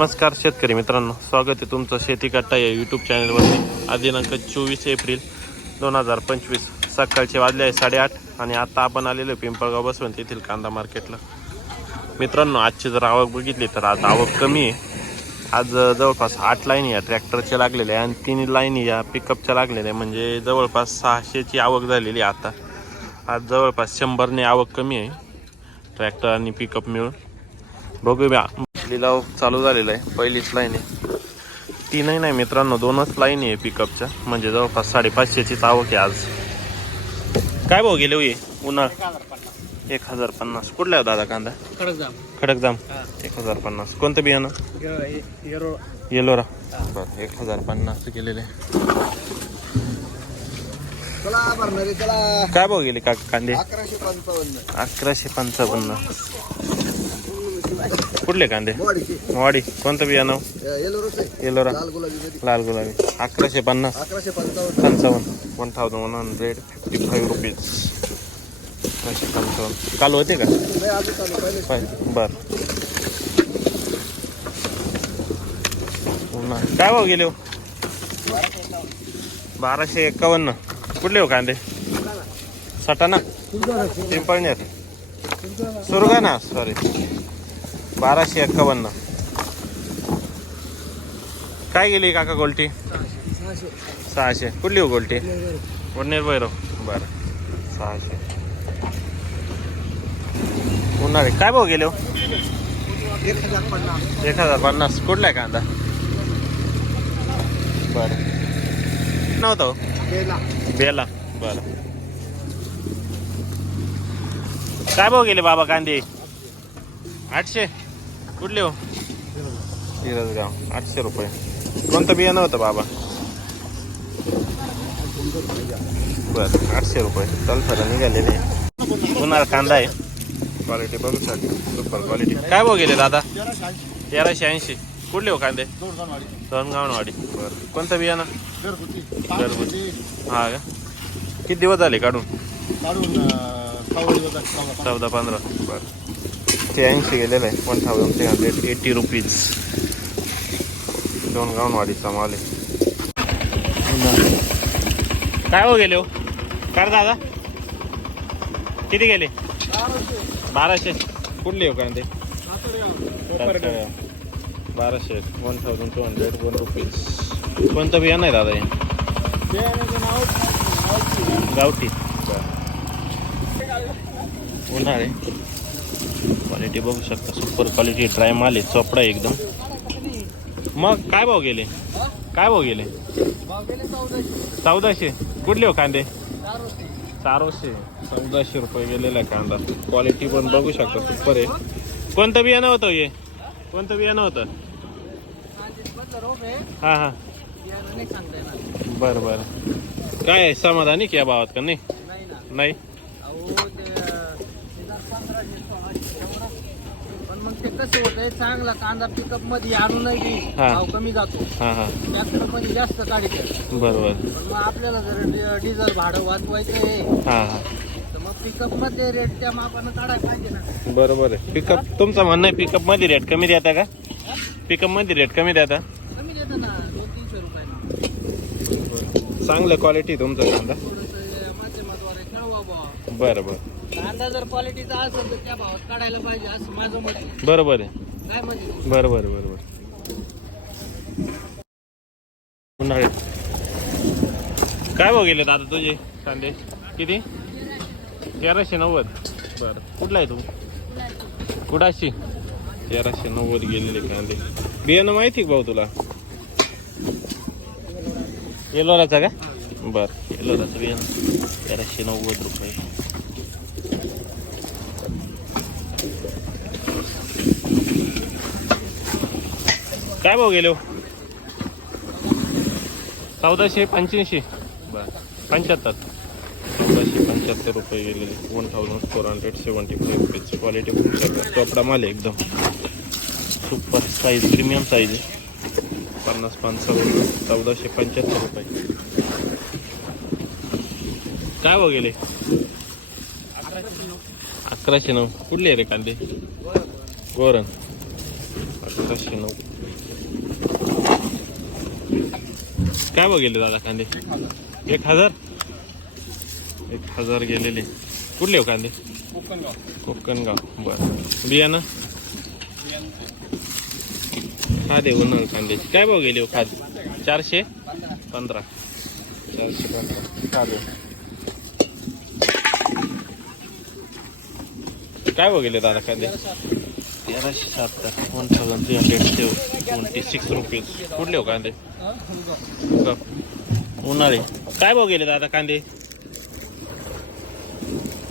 नमस्कार शेतकरी मित्रांनो स्वागत आहे तुमचं शेती कट्टा या यूट्यूब चॅनलवरती आज दिनांक चोवीस एप्रिल दोन हजार पंचवीस. सकाळचे वाजले आहे साडेआठ आणि आता आपण आलेलो पिंपळगाव बसवंत येथील कांदा मार्केटला. मित्रांनो आजची जर आवक बघितली तर आज आवक कमी आहे. आज जवळपास आठ लाईनी या ट्रॅक्टरच्या लागलेल्या आहे आणि तीन लाईनी या पिकअपच्या लागलेल्या आहे म्हणजे जवळपास सहाशेची आवक झालेली आहे आता. आज जवळपास शंभरने आवक कमी आहे ट्रॅक्टर आणि पिकअप मिळून. बघूया. लिलाव चालू झालेला आहे पहिलीच लाईन आहे. तीनही नाही मित्रांनो दोनच लाईन आहे पिकअपच्या म्हणजे जवळपास साडेपाचशेचीच आवक आहे आज. काय भाऊ गेले हो ये उन्हाळ. एक हजार पन्नास. कुठला आहे दादा कांदा? कडक जाम खडक जाम एक हजार पन्नास. कोणतं बियाणं? येलोरा. बरं एक हजार पन्नास गेलेले. काय भाऊ गेले का कांदे? अकराशे पंचावन्न. अकराशे पंचावन्न. कुठले कांदे? वाडी. कोणतं बियाणं येलोरा. लाल गुलाबी अकराशे पन्नास. पंचावन्न. One thousand one hundred fifty five rupees अकराशे पंचावन्न. काल होते का? बर. पुन्हा काय भाव गेले हो? बाराशे एकावन्न. कुठले हो कांदे? सटाणा. पिंपळनेर. सुरगा ना सॉरी बाराशे एक्कावन्न. काय गेली काका गोल्टी? सहाशे. कुठली हो गोल्टी? वडनेर भैरव. बरं. सहाशे. उन्हाळे. काय भाऊ गेले हो? एक हजार पन्नास. कुठला आहे कांदा? बरं. नव्हता हो? बेला. बेला बरं. काय भाऊ गेले बाबा कांदे? आठशे. कुठले हो? सिरसगाव आठशे रुपये. कोणतं बियाणं होतं बाबा? बरं आठशे रुपये. चल सर निघालेले उन्हाळा कांदा आहे. क्वालिटी बघू शकता सुपर क्वालिटी काय भाव गेले दादा? तेराशे ऐंशी. कुठले हो कांदे? धनगावनवाडी बरं. कोणतं बियाणं? घरगुती. हा का? किती दिवस झाले काढून? चौदा पंधरा. बरं. ते ऐंशी गेलेलं आहे. One thousand three hundred eighty rupees दोन गावनवाडीचा माल आहे. काय हो गेले हो? काय रे दादा? किती गेले? बाराशे. कुठले हो कांदे बाराशे. One thousand two hundred one rupees कोणतं बियाणं आहे दादा हे? गावठी. उन्हाळे. क्वालिटी बघू शकता. सुपर क्वालिटी ड्राय माल आहे. चोपडा एकदम. मग काय भाव गेले? काय भाव गेले? चौदाशे. कुठले हो कांदे? चारशे. चौदाशे रुपये गेलेला कांदा. क्वालिटी पण बघू शकता. सुपर आहे. कोणतं बियाणं होतं हे कोणतं बियाणं होतं? हां हां. बरं बरं. काय आहे, समाधानी की या भावात का नाही? नाही पण मग ते कसं होतंय चांगला कांदा पिकअपमध्ये आणूनही हा. भाव कमी जातो. हां हां. ट्रॅक्टरमध्ये जास्त काढते बरं बरं पण मग आपल्याला जर डिझेल भाडं वाचवायचं आहे हां हां. तर मग पिकअपमध्ये रेट त्या मापानं काढायला पाहिजे ना. बरोबर आहे. पिकअप तुमचं म्हणणं आहे पिकअपमध्ये रेट कमी देता का? पिकअपमध्ये रेट कमी देता? कमी देतो ना दोन तीनशे रुपयानं चांगलं क्वालिटी तुमचं कांदा. थोडंसं माध्यमाद्वारे कळवा बुवा. बरं बरं. कांदा जर क्वालिटीचा असेल तर त्या भावात काढायला पाहिजे असं माझं मत आहे. बरोबर आहे. काय म्हणजे? बरं बरं बरं बरं उन्हाळे. काय भाव गेले दादा तुझे कांदे? किती? तेराशे नव्वद. बरं. कुठला आहे तू? कुडाशी. तेराशे नव्वद गेलेले कांदे. बियाणं माहिती का भाऊ तुला? येलोराचा का? बरं येलोराचं बियाणं. तेराशे नव्वद रुपये. काय भाव गेलो चौदाशे पंच्याऐंशी. बरं. पंच्याहत्तर. चौदाशे पंच्याहत्तर रुपये गेलेले one thousand four hundred seventy five rupees quality खूप शकता चोपडा माल आहे एकदम. सुपर साईज प्रीमियम साईज आहे. पन्नास पंचावन्न चौदाशे पंच्याहत्तर रुपये. काय भाव गेले? अकराशे नऊ. कुठले रे कांदे? गोरण अकराशे नऊ. काय बघ गेले दादा कांदे? एक हजार? एक हजार गेलेले. कुठले हो कांदे? कोकणगाव. बरं. बियाणं? हा दे उन्हाळ हो कांदे. काय भाव गेले हो खाद? चारशे? पंधरा. चारशे पंधरा. हा दे काय भाव गेले दादा कांदे? तेराशे सत्तर one thousand three hundred twenty six rupees कुठले हो कांदे? उन्हाळे. काय भाऊ गेले दादा कांदे?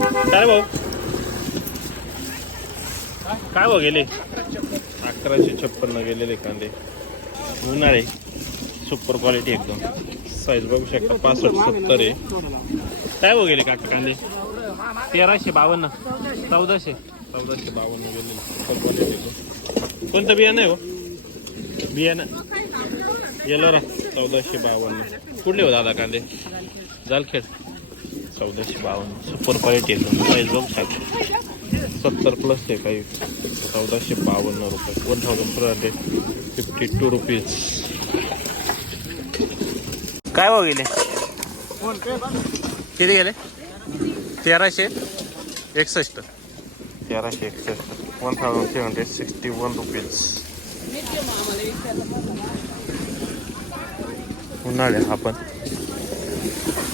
काय भाऊ काय भाऊ गेले? अकराशे छप्पन्न गेलेले कांदे. उन्हाळे. सुपर क्वालिटी एकदम. साईज बघू शकता पासष्ट सत्तर आहे. काय भाऊ गेले काका कांदे? तेराशे बावन्न चौदाशे. चौदाशे बावन्न गेले. कोणतं बियाणं आहे हो? बियाणं. येलो रा चौदाशे बावन्न. कुठले हो दादा कांदे? जालखेड. चौदाशे बावन्न. सुपर क्वालिटी एकदम साईज बघू शकता सत्तर प्लस आहे काही. चौदाशे बावन्न रुपये. One thousand four hundred fifty two rupees काय भाव गेले? किती गेले? तेराशे. एकसष्ट. तेराशे एकसष्ट. One thousand three hundred sixty one rupees उन्हाळे हा पण.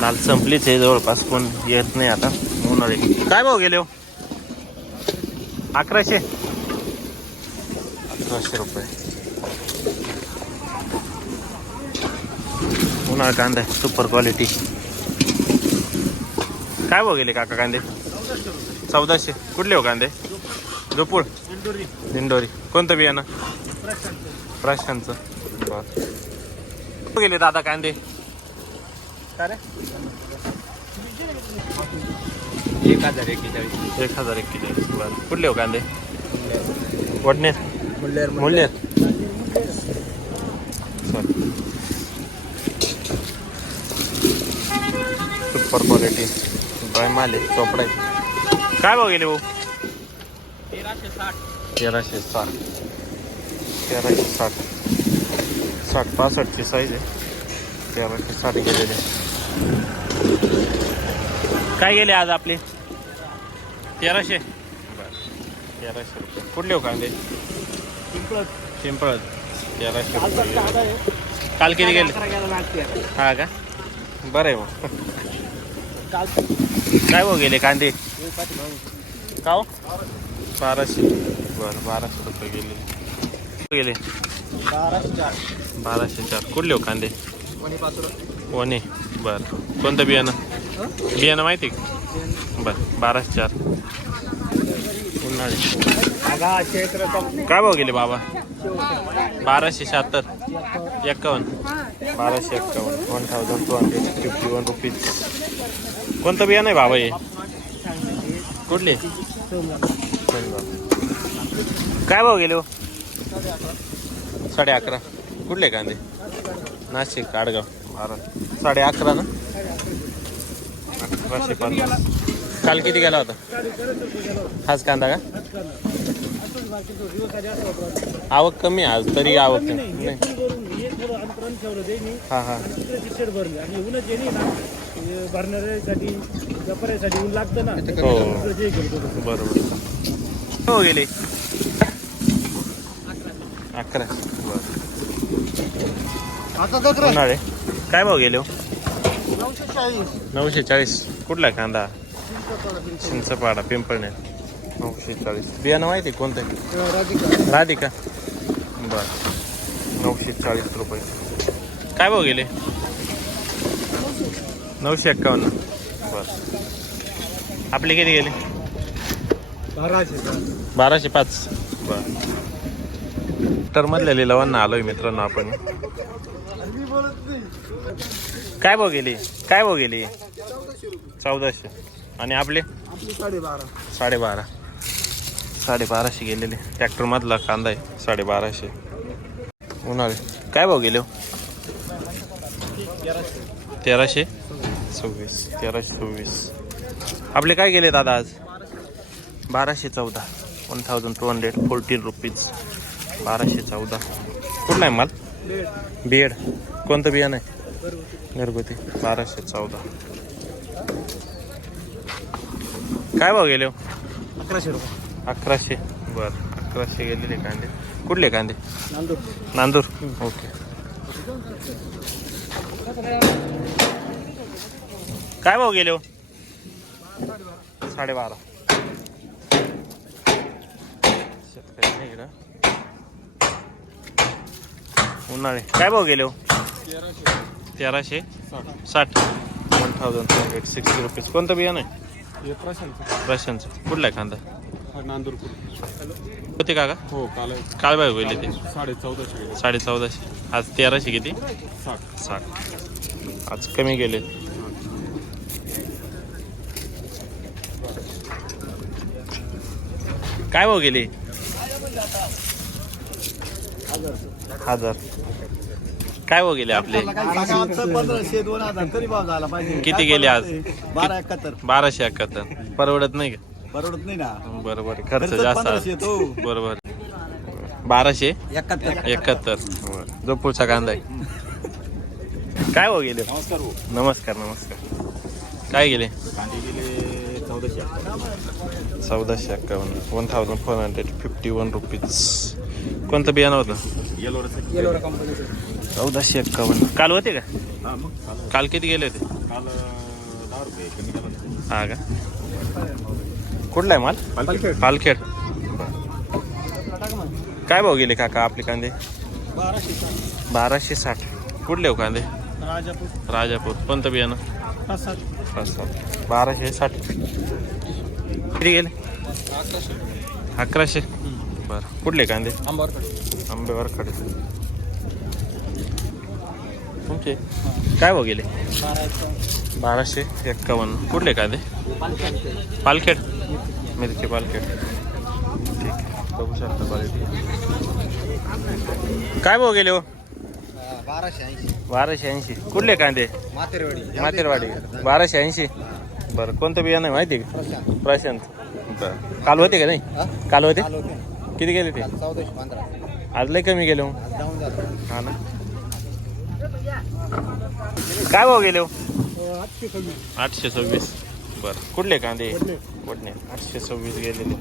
लाल संपलीच आहे जवळपास कोण येत नाही आता उन्हाळे. काय भाव गेले हो? अकराशे. अकराशे रुपये. उन्हाळा कांदा सुपर क्वालिटी काय भाव गेले काका कांदे? चौदाशे. कुठले हो कांदे? जोपूळ दिंडोरी. कोणतं बियाणं? प्रशांतचं. बरं. गेले दादा कांदे? एक हजार एकेचाळीस एक हजार एक्केचाळीस. बरं. कुठले हो कांदे? वडणे मुल्लेर मूल्य सुपर क्वालिटी ड्राय माल आहे चोपडा. आहे काय भाव गेले भाऊ? तेराशे साठ. तेराशे साठ. तेराशे साठ. साठ पासष्टची साईज आहे. तेराशे साठ गेलेले. काय गेले आज आपले? तेराशे. बरं तेराशे रुपये. कुठले हो कांदे? पिंपळ तेराशे रुपये. गेले. काल किती गेले? हा का? बरं आहे मग. काय भाऊ गेले कांदे? का हो बाराशे. बरं बाराशे रुपये गेले. गेले. बाराशे चार. कुठले हो कांदे? वने बरं. कोणतं बियाणं? बियाणं माहिती का? बरं बाराशे चार. उन्हाळी. काय भाव गेले बाबा? बाराशे शहात्तर. एक्कावन्न. बाराशे एक्कावन्न. One thousand two hundred fifty one rupees कोणतं बियाणं आहे बाबा हे? कुठले? काय भाव गेले हो? साडे अकरा कुठले कांदे? नाशिक आडगाव. बारा साडे अकरा ना? अकराशे पन्नास. काल किती गेला होता? हाच कांदा का? आवक कमी आहे आज तरी आवक नाही. हा हा. भरणाऱ्यासाठी व्यापाऱ्यासाठी ऊन लागतं ना. हो जे घेतो बरोबर. हो गेले. अकरा. बरं आता उन्हाळे. काय भाव गेले हो? नऊशे चाळीस नऊशे चाळीस कुठला कांदा? चिंचपाडा पिंपळणे नऊशे चाळीस बियाणं माहिती आहे कोणतं? राधिका. बर. नऊशे चाळीस रुपये. काय भाव गेले? नऊशे एक्कावन्न. बर आपले किती गेले? बाराशे बाराशे पाच. बर. टरमधल्या लिलावांना आलोय मित्रांनो आपण. काय भाव गेले? काय भाव गेले? चौदाशे. आणि आपले? साडेबारा. साडेबारा. साडेबाराशे गेलेले. ट्रॅक्टरमधला कांदा आहे. साडेबाराशे. उन्हाळे. काय भाव गेले हो? तेराशे. सव्वीस तेराशे सव्वीस. आपले काय गेले दादा आज? बाराशे चौदा. One thousand two hundred fourteen rupees बाराशे चौदा. कुठला आहे माल? बीएड कोणतं बियाणं आहे? घरगुती. बाराशे चौदा. काय भाव गेले हो? अकराशे रुपये. अकराशे. बरं. अकराशे गेलेले कांदे. कुठले कांदे? नांदूर. नांदूर. ओके. काय भाव गेले हो? साडेबारा. शेतकरी इकडं. उन्हाळे. काय भाव गेले हो? तेराशे. साठ. One thousand hundred sixty rupees कोणतं बियाणं आहे? रशियनचं कुठलं आहे कांदा? नांदूर होते का हो काल काय भाव गेले ते. साडे चौदाशे साडे चौदाशे आज तेराशे किती? साठ. साठ. आज कमी गेले. काय भाव गेले? हजार. काय भाव गेले आपले? पंधराशे दोन हजार तरी भाव झाला पाहिजे किती गेले आज? बारा एकाहत्तर बाराशे एकाहत्तर. परवडत नाही का? परवडत नाही ना बरोबर खर्च जास्त पंधराशे. बरोबर. बाराशे? एकाहत्तर. एकाहत्तर. जो पुढचा कांदा आहे. काय भाव गेले? नमस्कार नमस्कार नमस्कार. काय गेले कांदे गेले? चौदाशे एक्कावन्न one thousand four hundred fifty one rupees कोणतं बियाणं होतं? चौदाशे एक्कावन्न. काल होते का? काल किती गेले होते? हा का? कुठला आहे माल? पालखेड. काय भाव गेले काका आपले कांदे? बाराशे बाराशे साठ. कुठले हो कांदे? राजापूर. राजापूर. कोणतं बियाणं? पाच सात पाच सात बाराशे साठ. किती गेले? अकराशे. बरं. कुठले कांदे? आंबेवर खडे तुमचे? काय भाव गेले? बाराशे. एक्कावन्न. कुठले कांदे? पालखेड. मिरची. पालखेड. ठीक आहे. बघू शकता क्वालिटी काय भाव गेले हो? बाराशे ऐंशी. बाराशे ऐंशी. कुठले कांदे? मातेरवाडी मातेरवाडी बाराशे ऐंशी? बरं कोणतं बियाणं आहे माहिती आहे का? प्रशांत. बरं. काल होते का नाही? काल होते? किती गेले ते? काल चौदाशे पंधरा. आज लय कमी गेले हो ना. काय भाव गेले हो? आठशे सव्वीस. बरं. कुठले कांदे? वडणे आठशे सव्वीस गेलेले.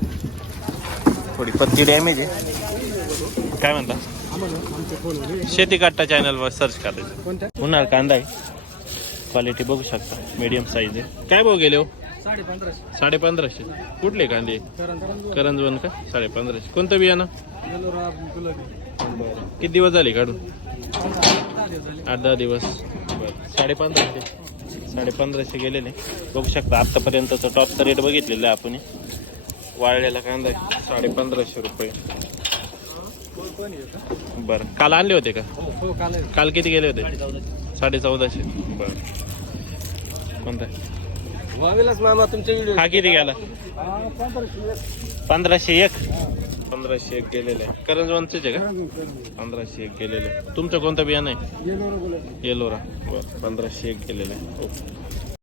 थोडी पत्ती डॅमेज आहे. काय म्हणता? शेती काट्टा चॅनलवर सर्च करायचं उन्हाळ कांदा आहे. क्वालिटी बघू शकता. मीडियम साईज आहे. काय भाव गेले हो? साडे पंधराशे कुठले कांदे? करंज करंजवन का? साडे पंधराशे कोणतं बियाणं? किती दिवस झाले काढून? आठ दहा दिवस बरं साडे पंधराशे साडे पंधराशे गेलेले. बघू शकता आत्तापर्यंतचं टॉपचा रेट बघितलेला आपण. वाळलेला कांदा साडे पंधराशे रुपये. बरं. काल आणले होते का? हो काल काल किती गेले होते? साडे चौदाशे बरं. कोणता? मामा तुमच्या हा किती गेला? पंधराशे एक. पंधराशे एक? गेलेले. आहे करंजवनचेच आहे का पंधराशे एक गेलेले. आहे. तुमचं कोणतं बियाणं आहे? येलोरा बरं पंधराशे एक गेलेलं. आहे ओके.